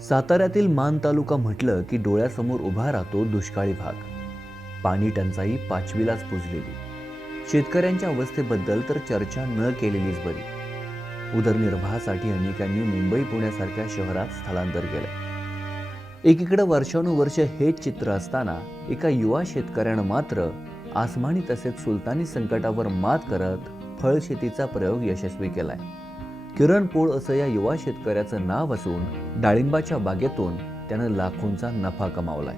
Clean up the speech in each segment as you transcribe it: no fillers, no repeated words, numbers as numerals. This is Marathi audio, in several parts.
साताऱ्यातील मान तालुका म्हटलं की डोळ्यासमोर उभा राहतो दुष्काळी भाग. पाणी टंचाई पाचवीलाच पुजलेली. शेतकऱ्यांच्या अवस्थेबद्दल तर चर्चा न केलेलीच बरी. उदरनिर्वाहासाठी अनेकांनी मुंबई पुण्यासारख्या शहरात स्थलांतर केलं. एकीकडे वर्षानुवर्ष हेच चित्र असताना एका युवा शेतकऱ्यानं मात्र आसमानी तसेच सुलतानी संकटावर मात करत फळशेतीचा प्रयोग यशस्वी केलाय. किरण पोळ असं या युवा शेतकऱ्याचं नाव असून डाळिंबाच्या बागेतून त्यानं लाखोंचा नफा कमावलाय.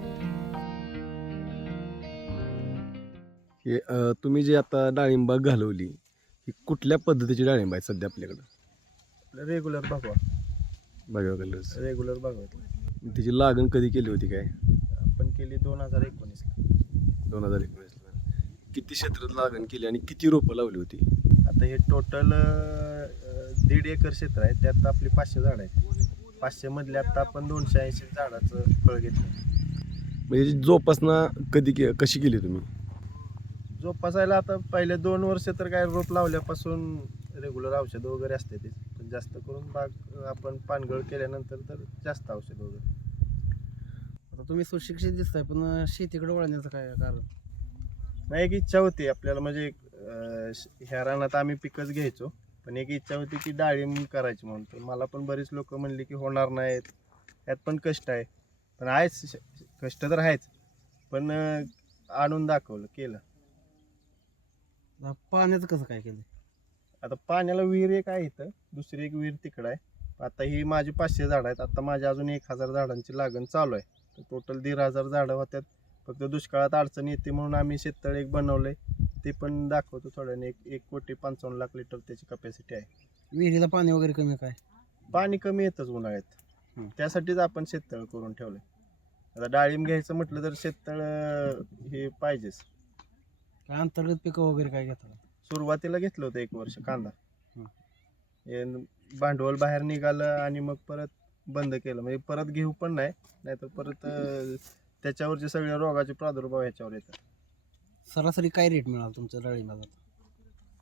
तुम्ही जी आता डाळिंबाग घालवली ही कुठल्या पद्धतीची डाळिंब आहे सध्या आपल्याकडं? रेग्युलर भागवा बघा कलर्स. रेग्युलर भागवत तिची लागण कधी केली होती काय? आपण केली 2019 2019ला. किती क्षेत्रात लागण केली आणि किती रोपं लावली होती? आता हे टोटल 1.5 एकर क्षेत्र आहे. त्यात आपली 500 झाडं आहेत. 500 मधले आता आपण 280 झाडाचं फळ घेतलं. म्हणजे जोपासना कशी केली तुम्ही? जोपासायला आता पहिले 2 वर्ष तर काय रोप लावल्यापासून रेग्युलर औषध वगैरे असते ते, पण जास्त करून बाग आपण पानगळ केल्यानंतर तर जास्त औषध वगैरे. आता तुम्ही सुशिक्षित दिसताय, पण शेतीकडे वळण्याचं काय कारण? नाही, एक इच्छा होती आपल्याला, म्हणजे ह्या रानात आम्ही पिकच घ्यायचो, पण एक इच्छा होती की डाळिंब करायची म्हणून. तर मला पण बरीच लोक म्हणली की होणार नाहीत, यात पण कष्ट आहे. पण आहेच, कष्ट तर आहेच, पण आणून दाखवलं, केलं. आता पाण्याचं कसं काय केलं? आता पाण्याला विहीर एक आहे इथं, दुसरी एक विहीर तिकडं आहे. आता ही माझी 500 झाडं आहेत. आता माझी अजून 1000 झाडांची लागण चालू आहे. तर टोटल 1500 झाडं होत्यात. फक्त दुष्काळात अडचण येते म्हणून आम्ही शेततळ एक बनवलंय, ते पण दाखवतो थोड्याने. 1,55,00,000 लिटर त्याची कपॅसिटी आहे. विहिरीला पाणी वगैरे कमी काय? पाणी कमी येतच उन्हाळ्यात, त्यासाठीच आपण शेततळ करून ठेवलंय. आता डाळिंब घ्यायचं म्हटलं तर शेततळ हे पाहिजेच. काय अंतर्गत पिकं वगैरे काय घेतात? सुरुवातीला घेतलं होतं 1 वर्ष कांदा. हं. हे भांडवल बाहेर निघालं आणि मग परत बंद केलं. म्हणजे परत घेऊ पण नाहीतर परत त्याच्यावरचे सगळे रोगाचे प्रादुर्भाव ह्याच्यावर येतात. सरासरी काय रेट मिळाला तुमच्या डाळिंबाला?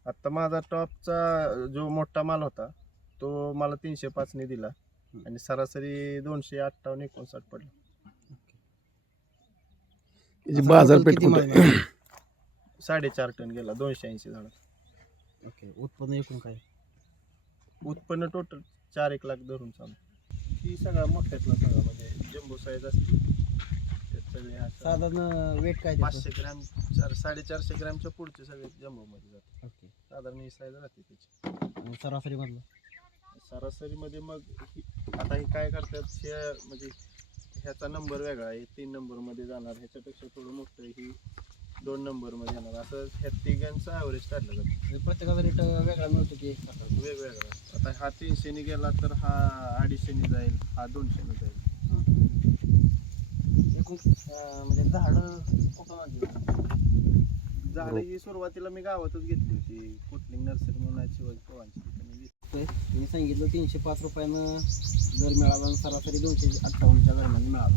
आता माझा टॉपचा जो मोठा माल होता तो मला 305 ने दिला आणि सरासरी 258-59 पडला. याची बाजारपेठ किती कुठे? माल मिळाला? 4.5 टन गेला 280 झाडात. ओके, उत्पन्न एकूण काय? उत्पन्न टोटल 4-1 लाख धरून चालू. ही सगळा मोठ्यातला सगळा, म्हणजे जम्बो साईज असते. त्यात सगळे साधारण वेट काय त्याचं? 500 ग्रॅम 450 ग्रॅमच्या पुढचे सगळे जम्बो मध्ये जाते. ओके. साधारण ही साईज राहते त्याची. आणि सरासरी मधलं? सरासरीमध्ये मग आता हे काय करतात, म्हणजे ह्याचा नंबर वेगळा आहे, 3 नंबरमध्ये जाणार, ह्याच्यापेक्षा थोडं मोठं ही 2 नंबरमध्ये येणार, असं ह्या तिघांचं ॲव्हरेज काढलं जातं. म्हणजे प्रत्येकाचा रेट वेगळा मिळतो की? वेगवेगळा. आता हा 300 ने गेला तर हा 250 ने जाईल, हा 200 ने जाईल. एकूण म्हणजे झाडं कुठं आणली? झाडं ही सुरुवातीला मी गावातच घेतली होती. कुटलिंग नर्सरी म्हणून आहे, शिवाजी चव्हाणची, तिथं मी घेतली. तुम्ही सांगितलं 305 रुपयानं दर मिळाला आणि सरासरी 258च्या दरम्यान मिळाला.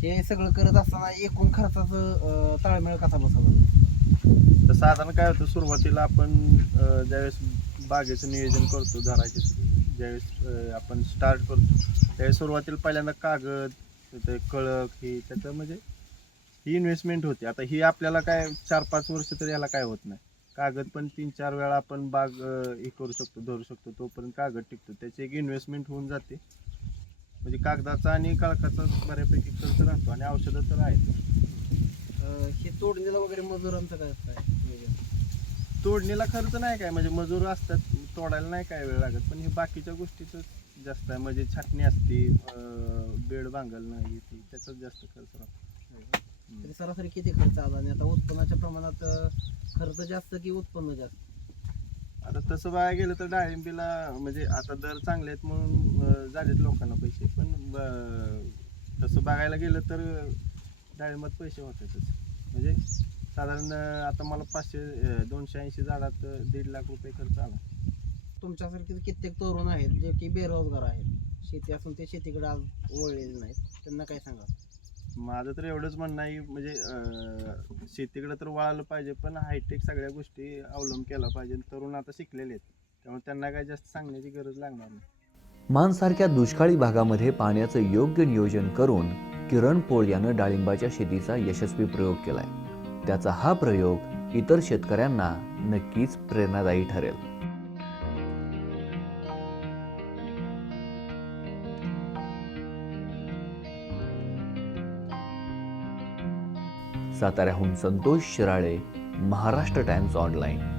हे सगळं करत असताना एकूण खर्चाचं ताळमेळ कसा बसवला? तर साधारण काय होतं, सुरुवातीला आपण ज्यावेळेस बागेचं नियोजन करतो, घराचे ज्यावेळेस आपण स्टार्ट करतो त्यावेळेस सुरुवातीला पहिल्यांदा कागद, ते कळक, ही त्याचं म्हणजे ही इन्व्हेस्टमेंट होती. आता ही आपल्याला काय 4-5 वर्ष तर याला काय होत नाही. कागद पण 3-4 वेळा आपण बाग हे करू शकतो, धरू शकतो, तोपर्यंत कागद टिकतो. त्याची एक इन्व्हेस्टमेंट होऊन जाते. म्हणजे कागदाचा आणि काळकाचा बऱ्यापैकी खर्च राहतो आणि औषधं तर आहेत. हे तोडणीला वगैरे मजुरांचं काय असतं? तोडणीला खर्च नाही काय, म्हणजे मजूर असतात, तोडायला नाही काय वेळ लागत, पण हे बाकीच्या गोष्टीच जास्त आहे. म्हणजे छाटणी असते, बेड बांगलणं, येते, त्याचाच जास्त खर्च राहतो. तरी सरासरी किती खर्च आला आणि आता उत्पन्नाच्या प्रमाणात खर्च जास्त की उत्पन्न जास्त? आता तसं बघायला गेलं तर डाळिंबीला म्हणजे आता दर चांगले आहेत म्हणून झालेत लोकांना पैसे, पण तसं बघायला गेलं तर डाळिंबात पैसे होतातच. म्हणजे साधारण आता मला 280 झाडात 1.5 लाख रुपये खर्च आला. तुमच्यासारखे कित्येक तरुण आहेत जे की बेरोजगार आहेत, शेती असून ते शेतीकडे आज वळलेले नाहीत, त्यांना काय सांगा? माझं तर एवढंच म्हणणं आहे, म्हणजे शेतीकडे तर वळालं पाहिजे, पण हायटेक सगळ्या गोष्टी अवलंब केला पाहिजे. तरुण आता शिकलेले आहेत, त्यामुळे त्यांना काय जास्त सांगण्याची गरज लागणार नाही. मानसारख्या दुष्काळी भागामध्ये पाण्याचं योग्य नियोजन करून किरण पोळ यानं डाळिंबाच्या शेतीचा यशस्वी प्रयोग केलाय. त्याचा हा प्रयोग इतर शेतकऱ्यांना नक्कीच प्रेरणादायी ठरेल. साताऱ्याहून संतोष शिराळे, महाराष्ट्र टाइम्स ऑनलाईन.